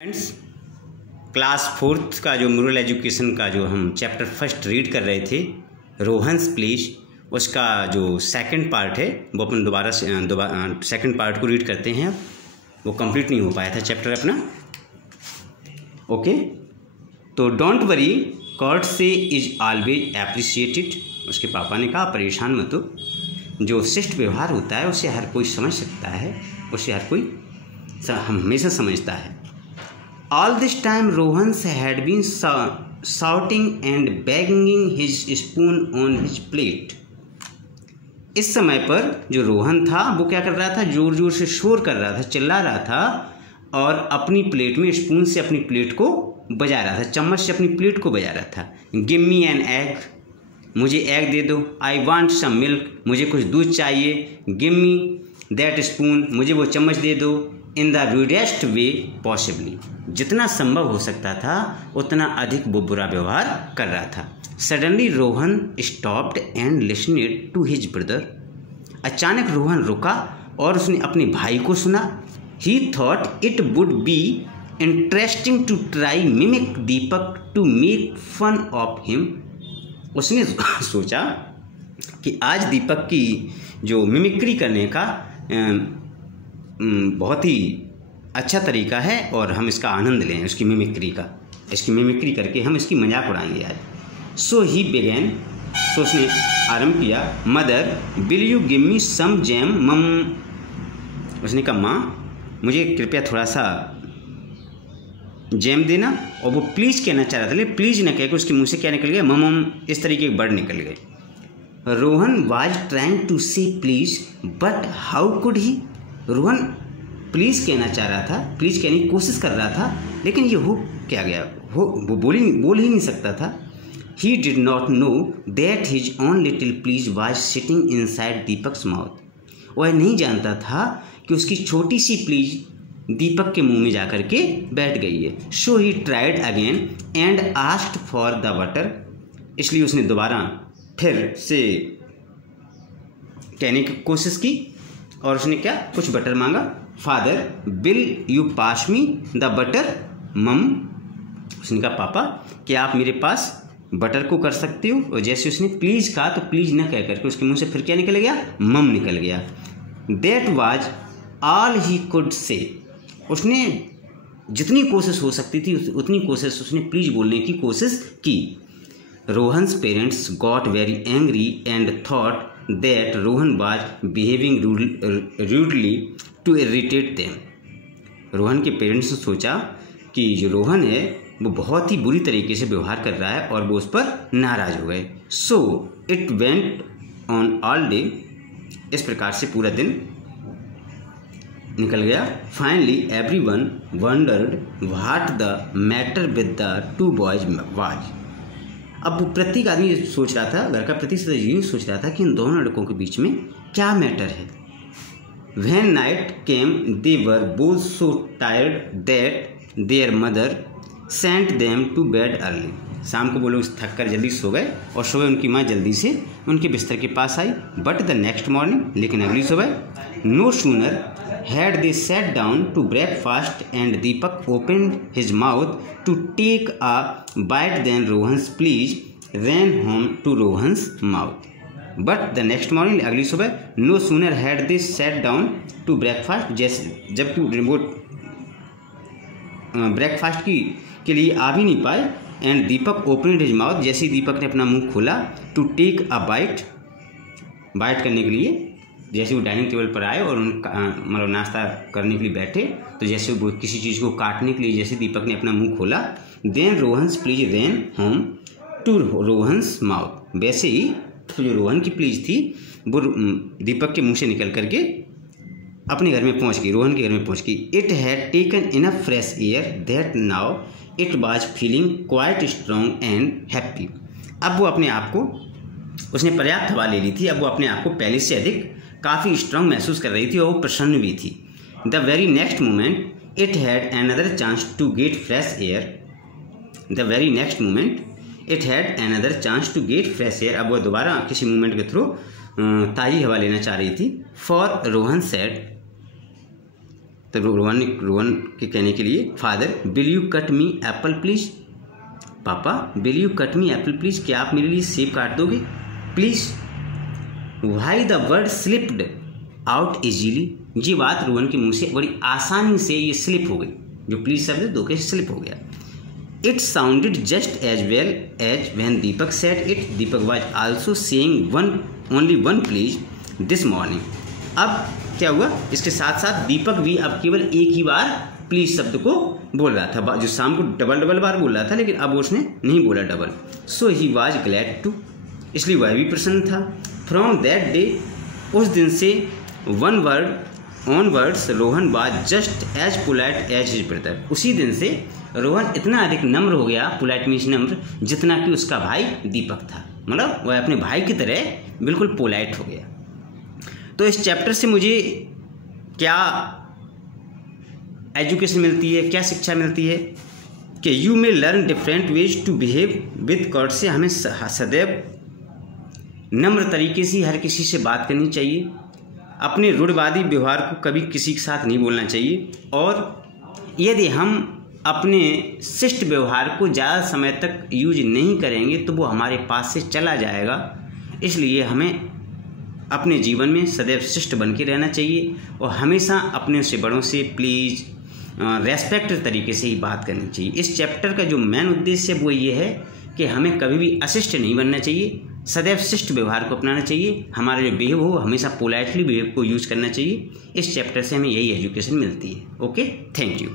Friends, class 4th का जो moral education का जो हम चैप्टर फर्स्ट रीड कर रहे थे, रोहन्स प्लीज, उसका जो सेकंड पार्ट है वो अपन दोबारा सेकंड पार्ट को रीड करते हैं। वो कंप्लीट नहीं हो पाया था चैप्टर अपना। ओके, तो डोंट वरी, गॉड से इज ऑलवेज एप्रिशिएटेड। उसके पापा ने कहा परेशान मत हो, जो शिष्ट व्यवहार होता है उसे हर कोई समझ सकता है, उसे हर कोई हमेशा समझता है। All this time Rohans had been shouting and banging his spoon on his plate. इस समय पर जो रोहन था वो क्या कर रहा था, जोर जोर से शोर कर रहा था, चिल्ला रहा था और अपनी प्लेट में स्पून से अपनी प्लेट को बजा रहा था, चम्मच से अपनी प्लेट को बजा रहा था। गिव मी एन एग, मुझे एग दे दो। आई वांट सम मिल्क, मुझे कुछ दूध चाहिए। गिव मी दैट स्पून, मुझे वो चम्मच दे दो। In the rudest way possibly, जितना संभव हो सकता था उतना अधिक वो बुरा व्यवहार कर रहा था। Suddenly Rohan stopped and listened to his brother. अचानक रोहन रुका और उसने अपने भाई को सुना। He thought it would be interesting to try mimic Deepak to make fun of him. उसने सोचा कि आज दीपक की जो मिमिक्री करने का बहुत ही अच्छा तरीका है और हम इसका आनंद लें, इसकी मिमिक्री करके हम इसकी मजाक उड़ाएंगे आज। सो ही बिगेन, तो उसने आरंभ किया। Mother will you give me some jam mum. उसने कहा माँ मुझे कृपया थोड़ा सा जैम देना। और वो प्लीज़ कहना चाह रहा था, लेकिन प्लीज़ न कहकर उसके मुंह से क्या निकल गया, मम, इस तरीके के वर्ड निकल गए। रोहन वाज ट्राइंग टू से please but how could he. Rohan please कहना चाह रहा था, प्लीज़ कहने की कोशिश कर रहा था, लेकिन ये हो क्या गया, वो बोल ही नहीं सकता था। He did not know that his own little please was sitting inside Deepak's mouth. वह नहीं जानता था कि उसकी छोटी सी प्लीज दीपक के मुंह में जाकर के बैठ गई है। So he tried again and asked for the butter. इसलिए उसने दोबारा फिर से कहने की कोशिश की और उसने क्या, कुछ बटर मांगा। Father will you pass me the butter मम। उसने कहा पापा क्या आप मेरे पास बटर को कर सकते हो। और जैसे उसने प्लीज़ कहा तो प्लीज़ न कह करके उसके मुंह से फिर क्या निकल गया, मम निकल गया। That was all he could say. उसने जितनी कोशिश हो सकती थी उतनी कोशिश उसने प्लीज़ बोलने की कोशिश की। Rohan's parents got very angry and thought that Rohan was behaving rudely to irritate them. Rohan के पेरेंट्स ने सोचा कि जो रोहन है वो बहुत ही बुरी तरीके से व्यवहार कर रहा है और वो उस पर नाराज हो गए। So it went on all day. इस प्रकार से पूरा दिन निकल गया। Finally everyone wondered what the matter with the two boys was. अब वो प्रत्येक आदमी सोच रहा था, घर का प्रत्येक सदस्य यूँ सोच रहा था कि इन दोनों लड़कों के बीच में क्या मैटर है। When night came they were both so tired that their mother sent them to bed early. शाम को वो लोग थक कर जल्दी सो गए और सुबह उनकी माँ जल्दी से उनके बिस्तर के पास आई। बट द नेक्स्ट मॉर्निंग, लेकिन अगली सुबह, no sooner had they sat down to breakfast and Deepak opened his mouth to take a bite than Rohan's please ran home to Rohan's mouth. But the next morning, अगली सुबह, no sooner had they sat down to breakfast, जैसे जबकि remote breakfast के लिए आ भी नहीं पाए, and Deepak opened his mouth, जैसे ही दीपक ने अपना मुंह खोला, टू टेक अ बाइट करने के लिए, जैसे वो डाइनिंग टेबल पर आए और मतलब नाश्ता करने के लिए बैठे, तो जैसे वो किसी चीज़ को काटने के लिए जैसे दीपक ने अपना मुंह खोला, then Rohan's please ran home to Rohan's mouth. वैसे ही तो जो रोहन की प्लीज थी वो दीपक के मुंह से निकल करके अपने घर में पहुंच गई, रोहन के घर में पहुंच गई। It had taken enough fresh air that now it was feeling quite strong and happy. अब वो अपने आप को, उसने पर्याप्त हवा ले ली थी, अब वो अपने आप को पहले से अधिक काफ़ी स्ट्रांग महसूस कर रही थी और वो प्रसन्न भी थी। The very next moment it had another chance to get fresh air. The very next moment it had another chance to get fresh air. अब वो दोबारा किसी मूवमेंट के थ्रू ताज़ी हवा लेना चाह रही थी। फॉर रोहन सेड, तो रोहन के कहने के लिए, father will you cut me apple please, papa will you cut me apple please, क्या आप मेरे लिए सेब काट दोगे please. Why the word slipped out easily, ये बात रोहन के मुंह से बड़ी आसानी से ये स्लिप हो गई, जो प्लीज शब्द है धोखे से स्लिप हो गया। It sounded just as well as when Deepak said it, Deepak was also saying only one please this morning. अब क्या हुआ, इसके साथ साथ दीपक भी अब केवल एक ही बार प्लीज शब्द को बोल रहा था, जो शाम को डबल बार बोल रहा था, लेकिन अब उसने नहीं बोला double. So he was glad to, इसलिए वह भी प्रसन्न था। फ्रॉम दैट डे, उस दिन से one word onwards Rohan was just as polite as his brother, उसी दिन से रोहन इतना अधिक नम्र हो गया, पोलाइट मीन्स नम्र, जितना कि उसका भाई दीपक था, मतलब वह अपने भाई की तरह बिल्कुल पोलाइट हो गया। तो इस चैप्टर से मुझे क्या एजुकेशन मिलती है, क्या शिक्षा मिलती है कि you may learn different ways to behave with courtesy, हमें सदैव नम्र तरीके से हर किसी से बात करनी चाहिए, अपने रूढ़वादी व्यवहार को कभी किसी के साथ नहीं बोलना चाहिए, और यदि हम अपने शिष्ट व्यवहार को ज़्यादा समय तक यूज नहीं करेंगे तो वो हमारे पास से चला जाएगा। इसलिए हमें अपने जीवन में सदैव शिष्ट बन के रहना चाहिए और हमेशा अपने से बड़ों से प्लीज़ रेस्पेक्ट तरीके से ही बात करनी चाहिए। इस चैप्टर का जो मेन उद्देश्य है वो ये है कि हमें कभी भी अशिष्ट नहीं बनना चाहिए, सदैव शिष्ट व्यवहार को अपनाना चाहिए, हमारा जो बिहेव हो हमेशा पोलाइटली बिहेव को यूज करना चाहिए। इस चैप्टर से हमें यही एजुकेशन मिलती है। Okay, thank you.